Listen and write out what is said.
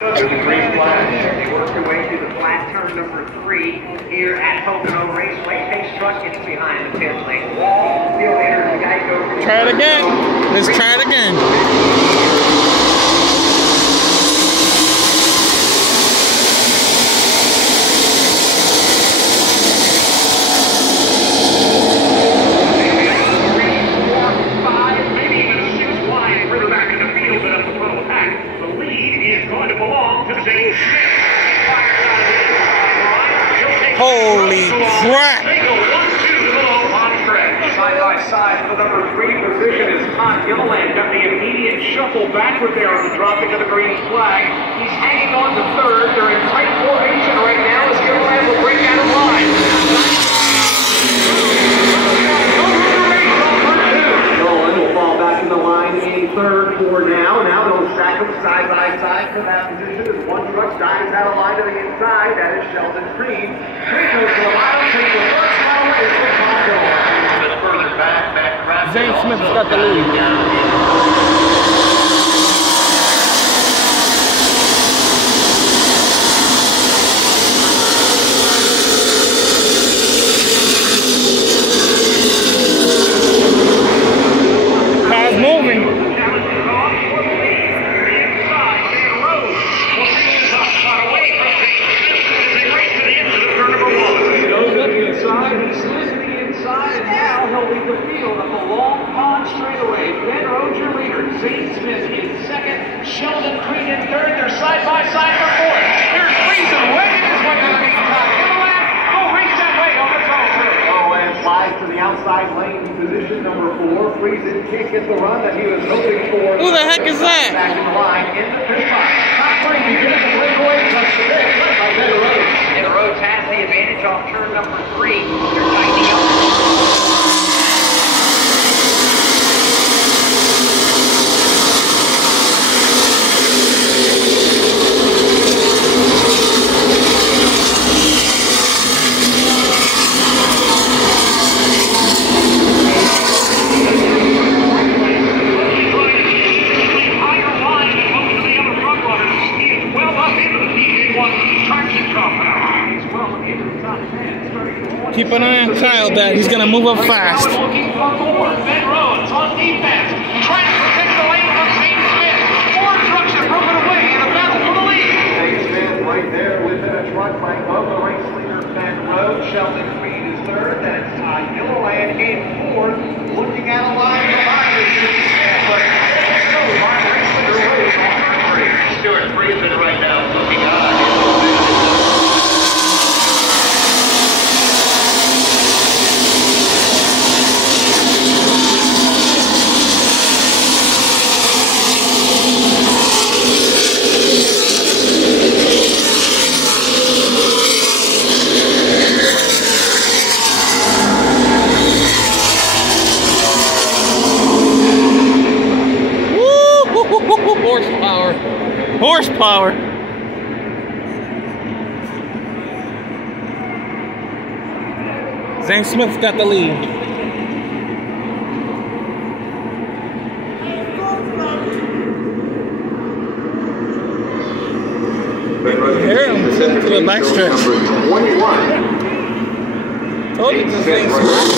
They work their way through the flat turn number 3 here at Pocono Raceway. Pace truck gets behind the pit lane wall. Still enters the Geico. Try it again. Let's try it again. Holy crap! Side by side for the number 3 position is Todd Gilliland. Got the immediate shuffle backward there on the dropping of the green flag. He's hanging on to third. They're in tight formation right now as Gilliland will break out of line. Gilliland will fall back in the line in third for now. Now they'll stack them side by side for that position as one truck dives out of line to the inside. That is Sheldon Creed. Creed goes to the bottom, takes the first power, and it's further back. Zane Smith's got the lead. Zane Smith in second, Sheldon Creed in third. They're side by side for fourth. Here's Friesen way in his way to the main top. Gilliland, go race that way on the throw. Gilliland slides to the outside lane in position number 4. Friesen can't get the run that he was hoping for. Who the heck is that? Back in the line in the pit box. Top 3 begins to break away. Touch the pit by Better Rhodes. Better Rhodes has the advantage off turn number 3. They're tightening up. Keep an eye on Kyle that he's going to move up fast. Looking for more. Ben Rhodes on defense. Trying to protect the lane from Zane Smith. 4 trucks have broken away in the battle for the lead. Zane Smith right there within a truck by both the race leader Ben Rhodes. Sheldon Creed is third. Then it's Todd Gilliland in fourth. Looking at a line behind it. But let's go. Mark race leader Rhodes on turn 3. Stuart Friesen right now looking on. Horsepower. Zane Smith's got the lead. Here, I'm sitting to the backstretch. Told you it's Zane Smith.